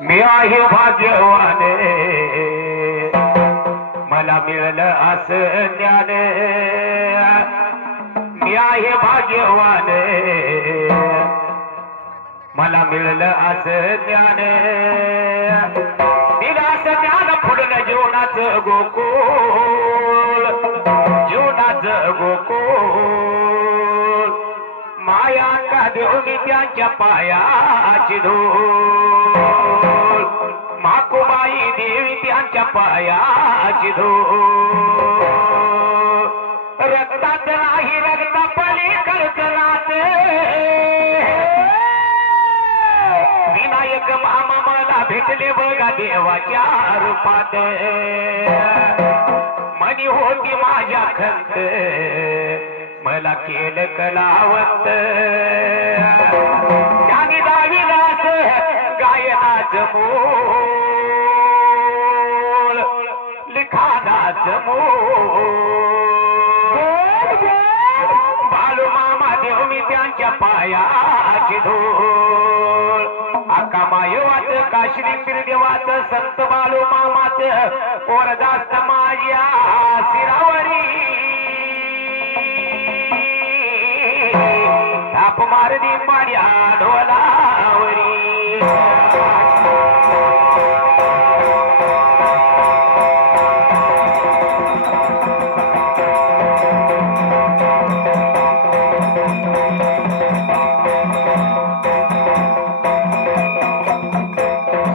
मी आहे भाग्यवान मला मिळालं असं ज्ञान मी आहे भाग्यवान मला मिळालं असं ज्ञान दिलं असं ज्ञान फुडलं जीवनाचं गोकुळ जीवनाचं गोकुळ माया का देऊनी त्यांच्या पायाची धूळ माकुबाई देवी त्यांच्या पायाची धूळ रक्तात नाही रक्ता पलीकडचं नाते विनायक मामा मला भेटले बघा देवाच्या रूपात मनी होती माझ्या खंत मला केलं कलावंत त्याने दाविलास गायनाचं मूळ लिखाणाचं मूळ बालू मामा देव मी त्यांच्या पायाची धूळ आका मायवाचं काश्मीर देवाचं संत बालू मामाचं ओरदास्त माझ्या शिरावरी थाप मारदी माझ्या ढोलावरी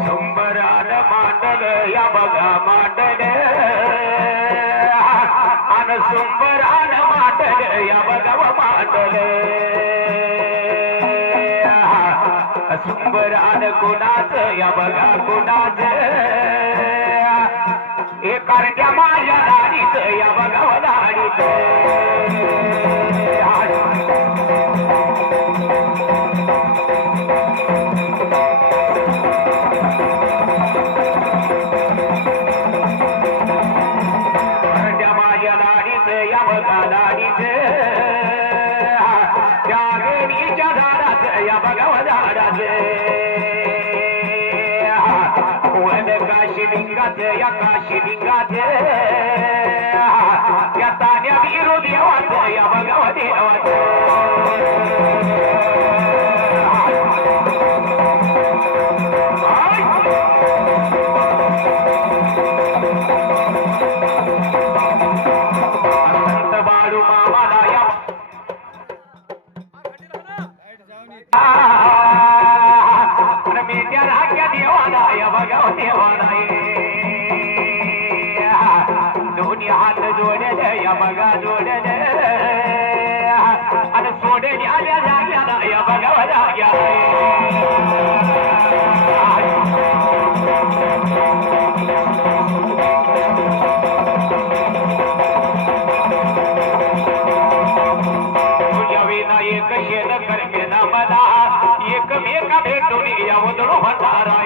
सुंबरान मांडल या बघा मांडल अन सुंबरान मांडल या बघा मांडल सुंबरान गुणाचं या बघा गुणाचं हे कारट्या माझ्या राणीचं या बघा राणीचं या काशीलिंगात या तान्या बिरू देवाचं या बघावा देवाचं संत बाळू मामाला या मेट्या राख्या देवाला या बघावा देवाला हात जोडले या बघा जोडले आणि सोडले आल्या जाग्याला या बघा जाग्या तुझ्या विना एक शेण करमेना मला एकमेका भेटून या उदळू भंडारा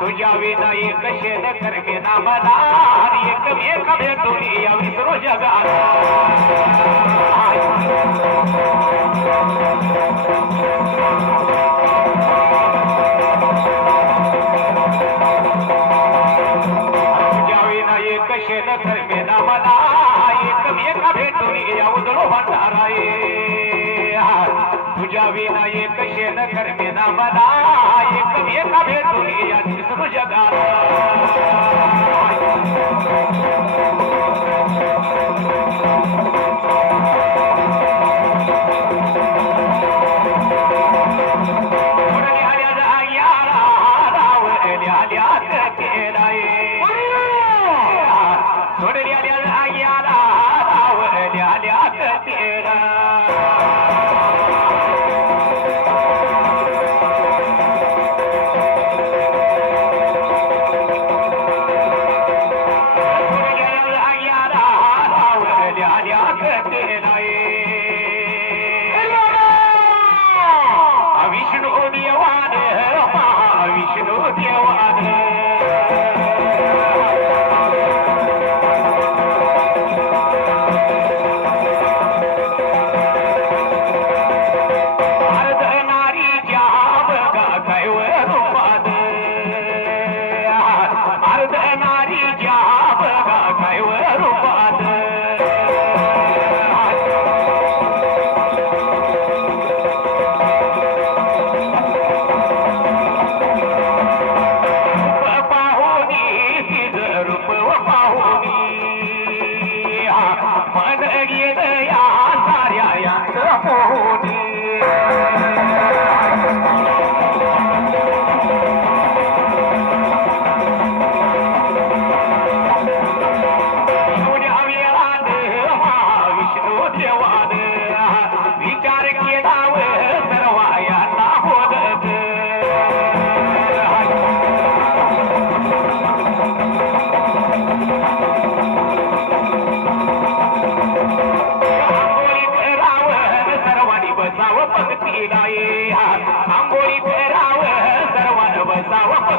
तुझ्या विना एक शेण करमेना मला एकमेका भेटून या विसरू जगात तुझ्या विना एक शेण करमेना मला एकमेका भेटून या उदळू भंडारा तुझ्या विना एक शेण करमेना मला एकमेका भेटून या विसरू जगात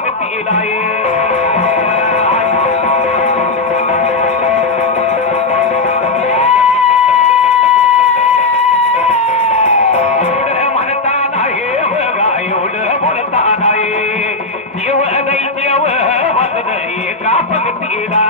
पंक्तीला म्हणताना हे बघा एवढं बोलताना देव दैदेव वदन एका पंक्तीला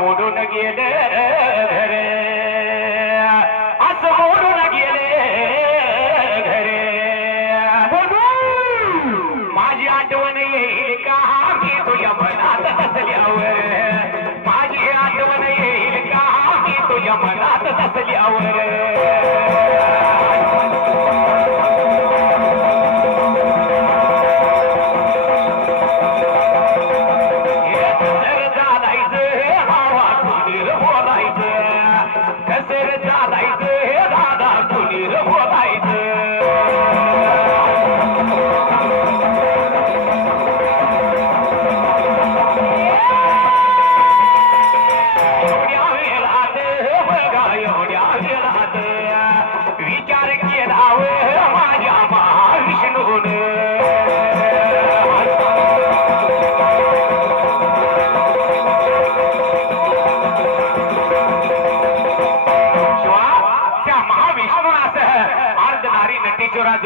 मोडून गेले घरे असं मोडून गेले घरे माझी आठवण येईल का मी तुझ्या मनात हसल्यावर माझी आठवण येईल का मी तुझ्या मनात हसल्यावर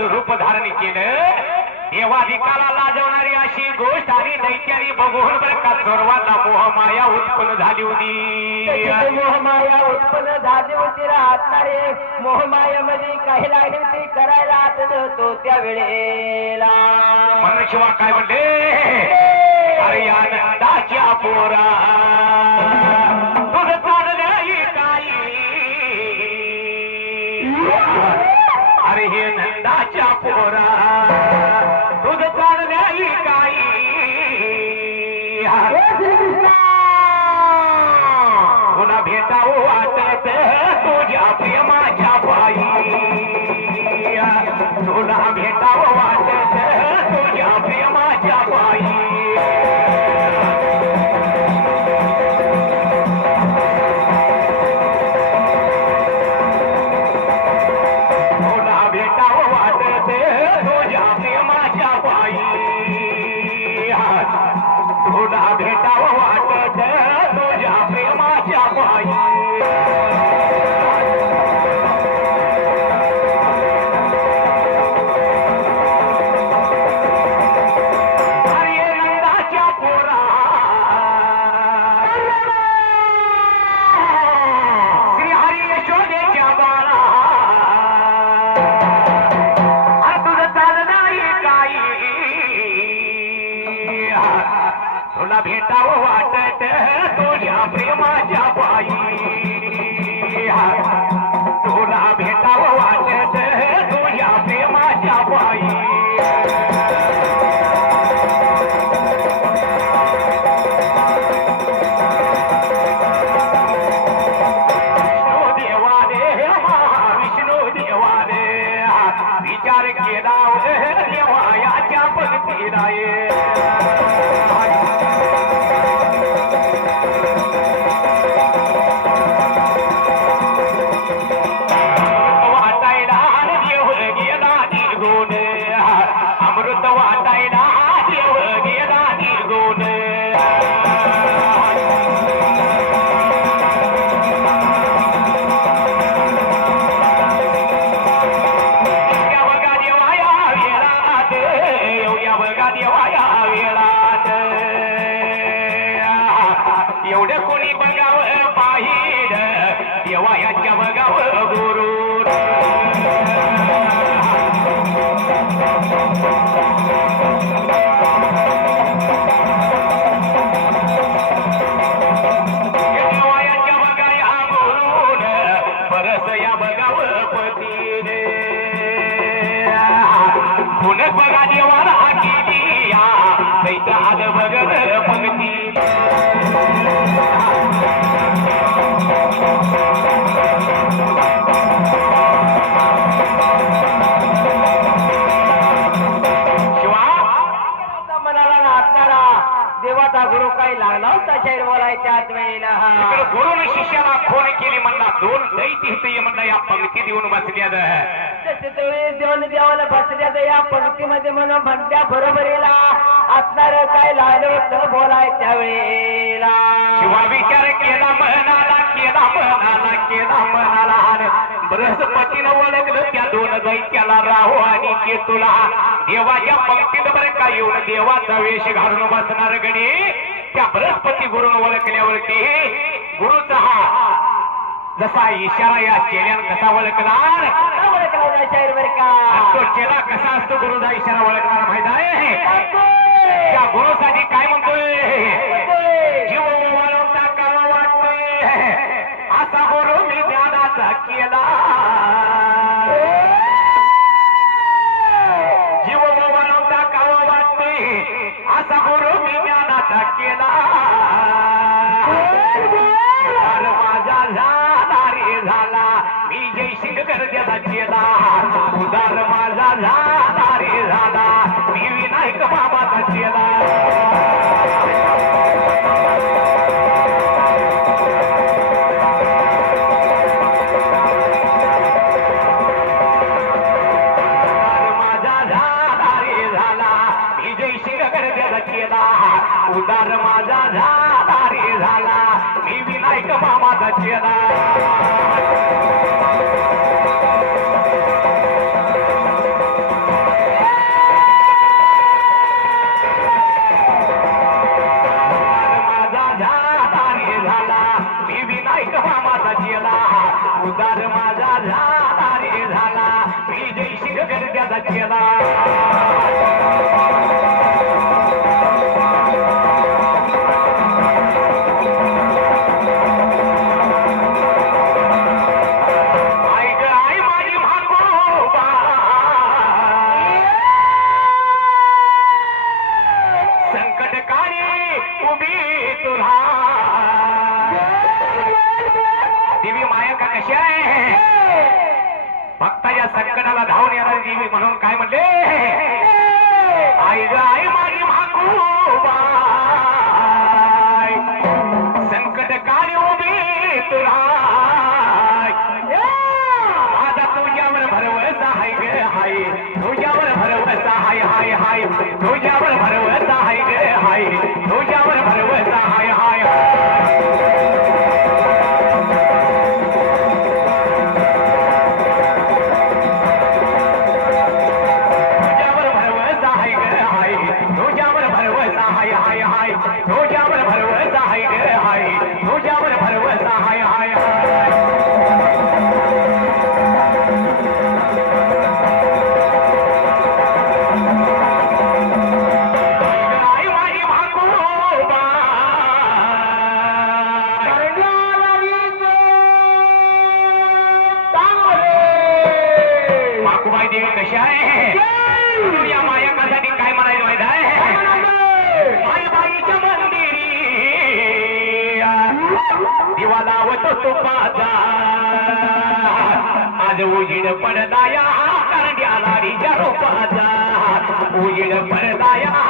रूप धारण केलं देवाधिकाला लाजवणारी अशी गोष्ट आणि दैत्याने बघून बरं का सर्वांना मोहमाया उत्पन्न झाली होती मोहमाया उत्पन्न झाली होती राहणारे मोहमायामध्ये काही लागले ते करायला तो त्या वेळेला म्हणून शिवा काय म्हणले अरे आनंदाच्या पोरा तुझं चाललंय काही अरे हे नंदाच्या पोरा तुझं चाललंय काही तुला भेटावं वाटत तुझ्या प्रेमाच्या बाई तुला भेटावं वाटत तुझ्या प्रेमाच्या बाई तुला भेटावं वाटत शिराये वाटायला देव गेला निघून अमृत वाटायला देव गेला निघून एवढं कोणी बघावं पाहिजे देवा यांच्या बघावं गुरु देवा यांच्या बघा या गुरुन परस या बघावं पतीने पुनः बघा देवाला केली या दैत आद बघत पंक्ती मनाला नाचणारा देवाचा गुरु काही लागला होता शाहीर बोलायच्याच वेळेला गुरुने शिष्याला फोन केली म्हणला दोन दैत हित म्हणला या पंक्ती देऊन बसल्या देऊन देवाला बसल्या या पंक्तीमध्ये म्हणून म्हणत्या बरोबरीला असणार काय लागलं होतं बोलायच्या वेळेला शिवा विचार केला म्हणाला बृहस्पतीनं ओळखलं त्या दोन दैत्याला राहू आणि केतुला देवाच्या पंक्तीत बरं का येऊन देवाचा वेश घालून बसणार गणी त्या बृहस्पती गुरुन ओळखल्यावरती गुरुचा हा जसा इशारा या चेल्यान कसा ओळखणार शाहीर बर का तो चेला कसा असतो गुरुचा इशारा ओळखणार माहित आहे त्या गुरुसाठी काय म्हणतोय जीव ओवाळून टाकावा वाटतोय असा गुरु मी ज्ञानाचा केला जीव ओवाळून टाकावा वाटतोय असा गुरु मी ज्ञानाचा केला माझा झाला रे झाला मी जयसिंग गरजेचा केला उदार माझा झाला रे झाला मी विनायक बाबाचा केला उदार माझा झाला रे झाला मी विनायक बाबाचा चेला उदार माझा झाला रे झाला मी जयसिंग गरजेचा चेला भक्ताच्या संकटाला धावून येणारी देवी म्हणून काय म्हणले आई ग आई माझी भाकूबाई संकट काळी उभी तुला माझा तुझ्यावर भरवसा हाय ग हाय तुझ्यावर भरवसा हाय हाय हाय तुझ्यावर भरवसा हाय ग हाय तुझ्यावर भरवसा हाय हाय कशा आहे या मायकासाठी काय म्हणायचं माहित आहे माईबाईच्या मंदिरी दिवा लावत तो पाजा आज उजीड पडदाया करण्याला रोपाचा उजीड पडदाया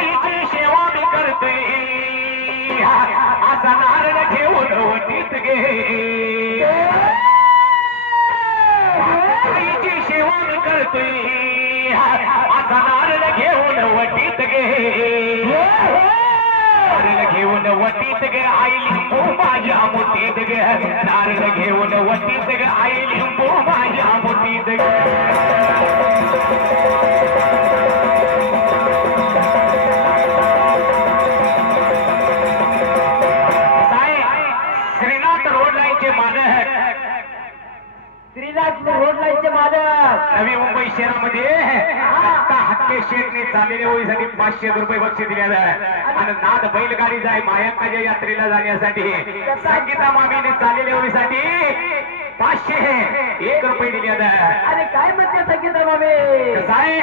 आईची सेवा मी करतोय असा नारळ घेऊन वटीत गे आईची सेवा मी करतोय असा नारळ घेऊन वटीत गे नारळ घेऊन वटीत गे आई लिंबू माझ्या मुठीत गे नारळ घेऊन वटीत गे आई लिंबू माझ्या मुठीत गे श्रीनाथ रोड लाईनचे मालक नवी मुंबई शहरामध्ये आता हक्के शेठने चाललेल्या होळीसाठी 500 रुपये बक्षीस दिलेलं आहे आणि नाद बैलगाडी जाय मायक्काच्या यात्रेला जाण्यासाठी संगीता मामीने चाललेल्या होळीसाठी 501 रुपये दिलेलं आहे. अरे काय म्हणते संगीता मामे कसं आहे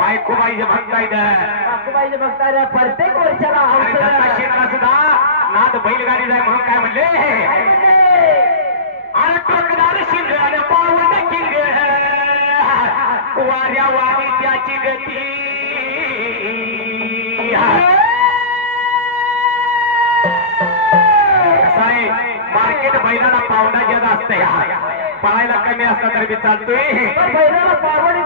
मायकोबाईचे भक्त आहेत बापूबाईचे बघताना प्रत्येक वर्षाला आणि दत्ता हौस शेठला सुद्धा नाद बैलगाडी जाय म्हणून काय म्हणले अरे टोकदार शिंगण पावन किंग वाऱ्या वारी त्याची गती साहेब मार्केट बैलाला पावना ज्यादा असतंय पळायला कमी असला तरी बी चालतोय बैलाला पावड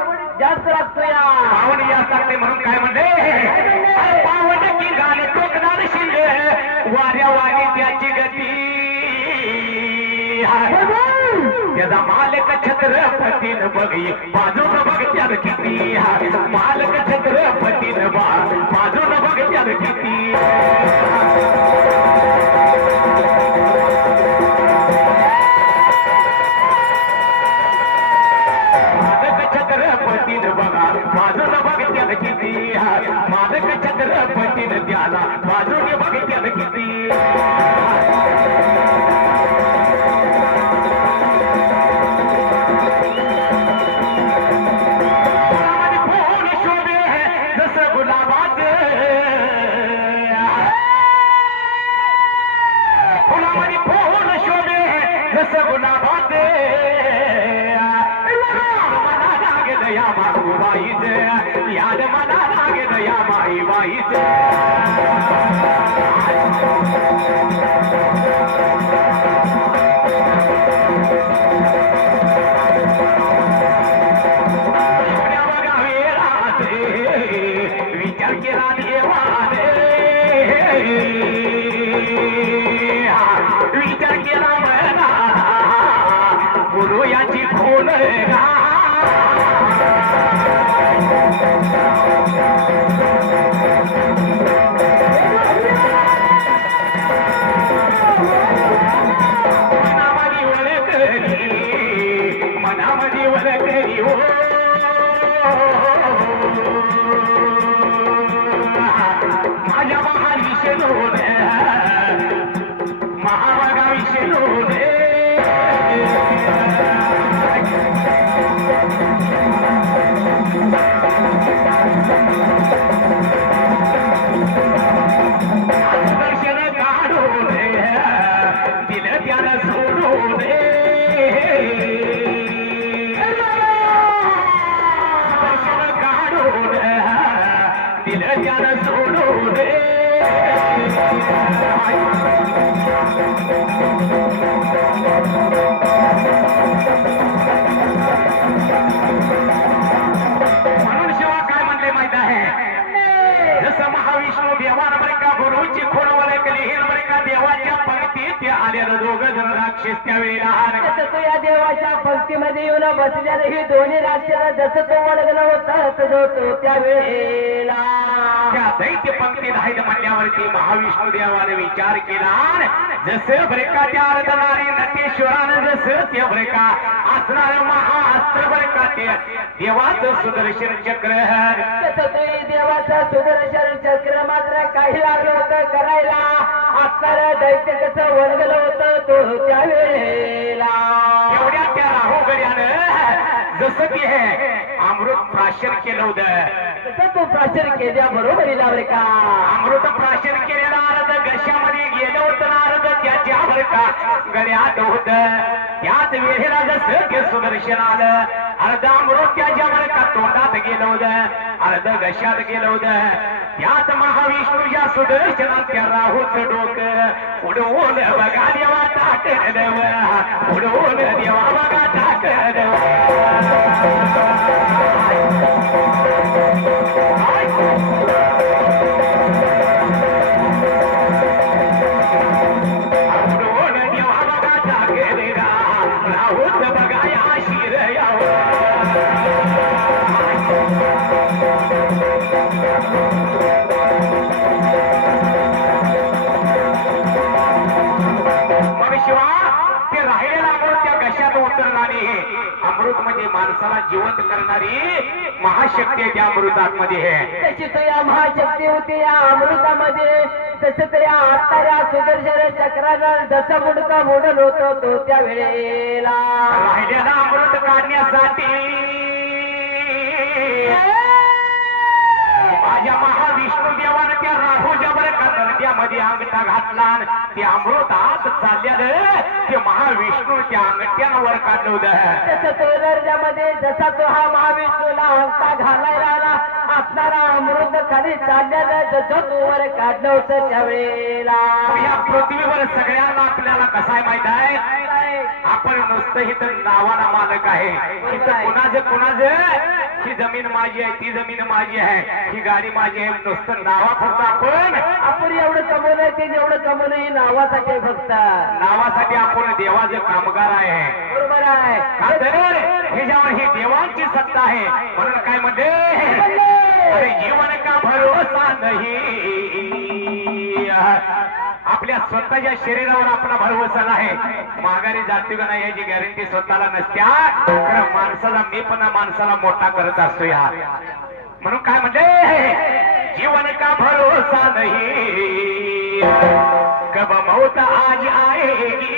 जास्त लागतोय पावन जास्त लागते म्हणून काय म्हणले अरे पावन किंग आणि टोकदार शिंग वाऱ्या वारी त्याची गती त्याचा मालक छत्रपतीन बघी बाजून बघत्यात किती मालक छत्रपतीन बाजून बघत्यात किती मालक छत्रपतीन बघा बाजून बघत्यात किती मालक छत्रपतीन त्याला बाजून बघत्यात किती याद मला लागेल या माई बाईच विचार केला देवाने विचार केला म्हणा गुरु याची खून मनामध्ये वळकरी हो माझ्या महाविषय महावागाविषय दर्शन काढून दिलं त्यानं सोडून दर्शन काढून दिलं त्यानं सोडून म्हणून शिवा काय म्हणले माहित आहे जसं महाविष्णू देवान बरे का गुरुची खोड वळकली हे बरे का देवाच्या पंक्तीत आलेलं दोघं जण राक्षस त्यावेळेला तसं तो या देवाच्या पंक्तीमध्ये येऊन बसल्याने ही दोन्ही राज्याला जसं तो वळगला होता तसं तो त्यावेळेला त्या दैत्य पंक्तीत आहेत म्हणल्यावरती महाविष्णू देवाने विचार केला जसं बरे का त्या अर्धनारी नटेश्वरानं जसं ते बरे का असणार महाअस्त्र बरे का ते देवाचं सुदर्शन चक्र तसं तो देवाचं सुदर्शन चक्र मात्र काही लागलं होतं करायला असणार दैत्य कसं वळगलं होतं तो त्यावेळेला एवढ्या त्या राहुगड्यानं जसं की हे अमृत प्राशन केलं होतं तसं तो प्राचीन केल्या बरोबरीला बरे का अमृत प्राशन केलेला अर्ध घशामध्ये गेलं होतं ना अर्ध त्याच्या बर का गळ्यात होत त्याच वेळेला जसं ते सुदर्शन आलं अर्ध अमृत त्याच्या बर का तोंडात गेलं होतं अर्ध घशात गेलं होतं त्याच महाविष्णूच्या सुदर्शनात त्या राहूचं डोकं उडवून बघा देवा टाकलं उडवून देवा बघा टाकलं अमृत म्हणजे माणसाला जिवंत करणारी महाशक्ती आहे त्या अमृतामध्ये आहे तशी तर या महाशक्ती होती या अमृतामध्ये तसं तर या आत्ताच्या सुदर्शन चक्राला जसं मुडका मोडल होतो तो त्या वेळेला राहिलेला अमृत काढण्यासाठी माझ्या महाविष्णू देवानं त्या राहूच्या बरं का दर्ग्यामध्ये अंगठा घातला ते अमृत आत चाललेलं ते महाविष्णू त्या अंगठ्यांवर काढलं होतं तसं तो दर्ग्यामध्ये जसा तो हा महाविष्णूला अंगठा घालायला आला असणारा अमृत खाली चाललेलं जसं तो वर काढलं होतं त्यावेळेला या पृथ्वीवर सगळ्यांना आपल्याला कसं आहे माहित आहे आपण नुसतं इथं नावाला मालक आहे इथं कुणाचं ही जमीन माझी आहे ती जमीन माझी आहे ही गाडी माझी आहे नुसतं नावा फक्त आपण एवढं कमवलंय ते जेवढं कमवलं ही नावासाठी फक्त नावासाठी आपण देवाचे कामगार आहे बरोबर आहे का तर ह्याच्यावर ही देवांची सत्ता आहे म्हणून काय म्हणते अरे जीवन का भरोसा नाही आपल्या स्वतःच्या शरीरावर आपला भरवसा नाही माघारी जातो का नाही याची गॅरंटी स्वतःला नसत्या खरं माणसाला मी पण माणसाला मोठा करत असतो या म्हणून काय म्हणते जीवन का भरोसा नाही कब मौत आज आएगी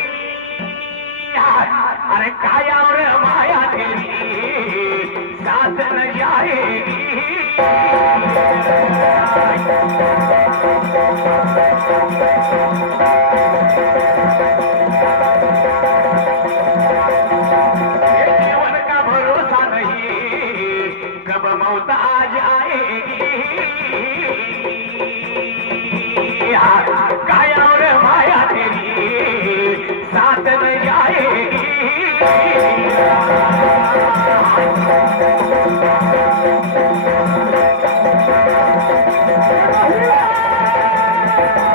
अरे कायावर माया तेरी साथ न जाएगी जीवन का भरोसा नहीं कब मौत आज आएगी काया और माया तेरी साथ न जाएगी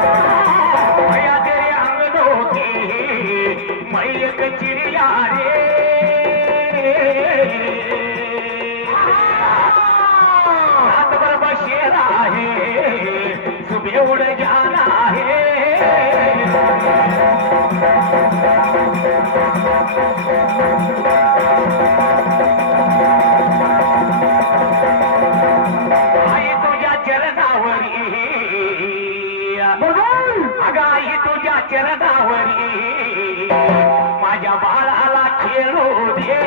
भैया तेरे अंगनों की मैं एक चिड़िया रे रात भर बसेरा है सुबह उड़ जाना है आई तुझ्या चरणावरी अगं आई तुझ्या चरणावरी माझ्या बाळाला खेळू दे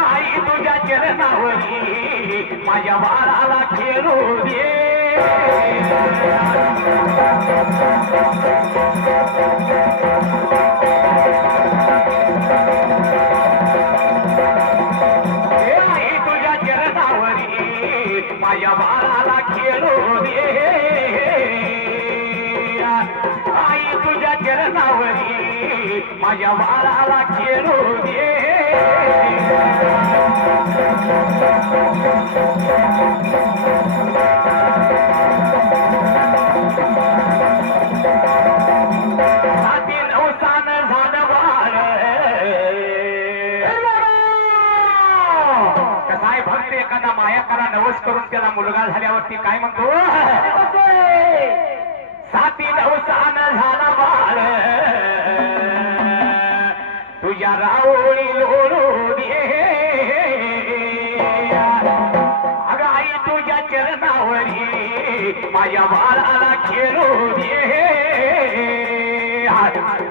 आई तुझ्या चरणावरी माझ्या बाळाला खेळू दे आई तुझ्या चरणावरी माझ्या बाळाला खेळू दे आई तुझ्या चरणावरी माझ्या बाळाला खेळू दे साती नवसान झालं बाळ कसा आहे भक्त एखादा मायाकाला नवस करून त्याला मुलगा झाल्यावरती काय म्हणतो साती नवसान झाला बाळ तुझ्या रावळी लोळू दे अगं आई तुझ्या चरणावरी माझ्या बाळाला खेळू दे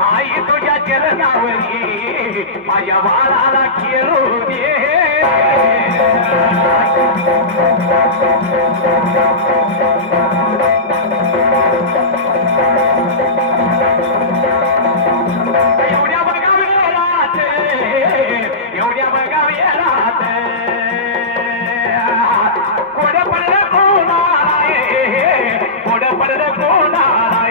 आई तुझ्या चरणावरी माझ्या बाळाला खेळू दे गाव येणार कोड पडलं कोणाला कोड पडलं कोणाला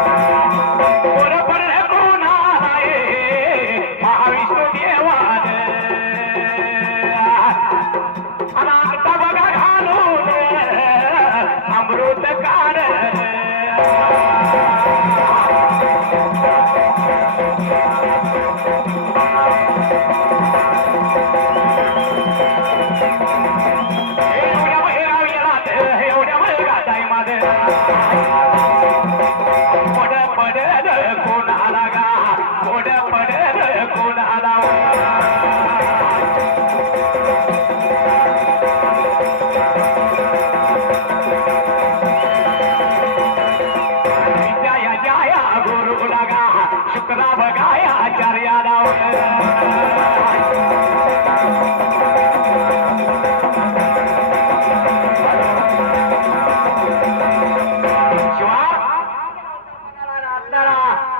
कोड पडलं कोणाला महाविष्णू देवान अनाथ बघा घालून अमृत काढ एवढ्या गाताय माझ कोड पडल कोणाला गा कोड पडल कोणाला जया जया गुरु लागा शुक्रा बघाया आचार्याला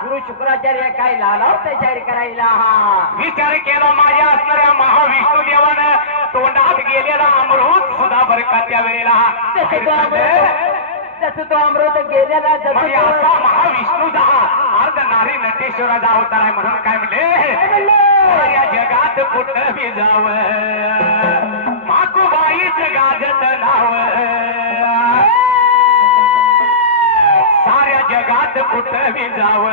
गुरु शुक्राचार्य काय लालावते जाहीर करायला हा विचार केला माझ्या असणाऱ्या महाविष्णू देवानं तोंडात गेलेला अमृत सुद्धा बरं का त्या वेळेला जसं तो अमृत गेलेला म्हणजे असा महाविष्णूचा अर्ध नारी नटेश्वराचा अवतार आहे म्हणून काय म्हणले या जगात कुठं बी जाव माकुबाईच गाजत नाव साऱ्या जगात कुठं बी जाव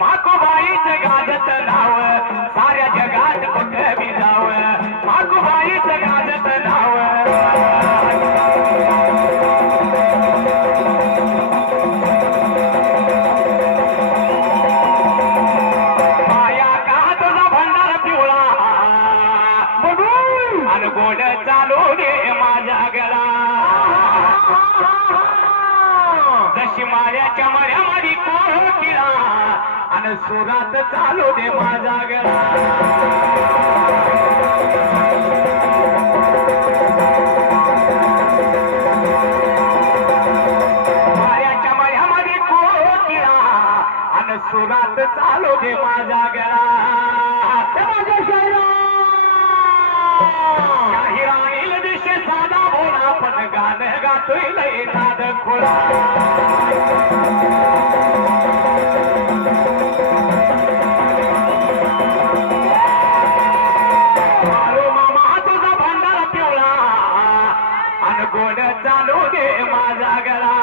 माकुबाईच गाजत नाव साऱ्या जगात कुठं बी जाव माकुबाईच गाजत नाव माया का तुझा भंडार पिवळा आणि गोड चालू दे माझ्या गळा जशी माळ्याच्या मळ्यामध्ये कोकिळा आणि सुरात चालू दे माझा गळा माळ्याच्या मळ्यामध्ये कोकिळा आणि सुरात चालू दे माझा गळा हिराणील दिशे साधा भोळा पण गाणं गातोय लय नाद खोळा मामा तुझा भांडार पिवळा आणि गोड चालू दे माझा गळा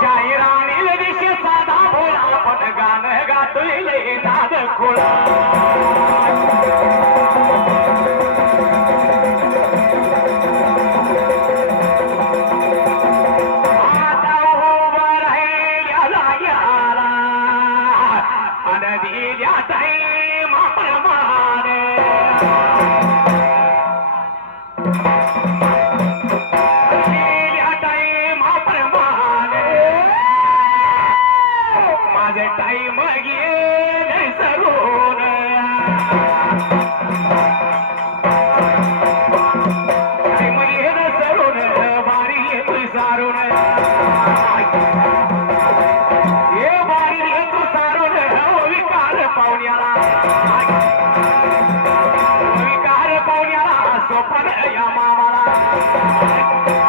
शाहिराणील दिशे साधा भोळा पण गाणं गातोय लय नाद खोळा टाइम गेले सरून टाइम गेलं सरून बारी येतोय सारून हे बारी येतो सारून विकार पाहुण्याला विकार पाहुण्याला सोपन या मामाला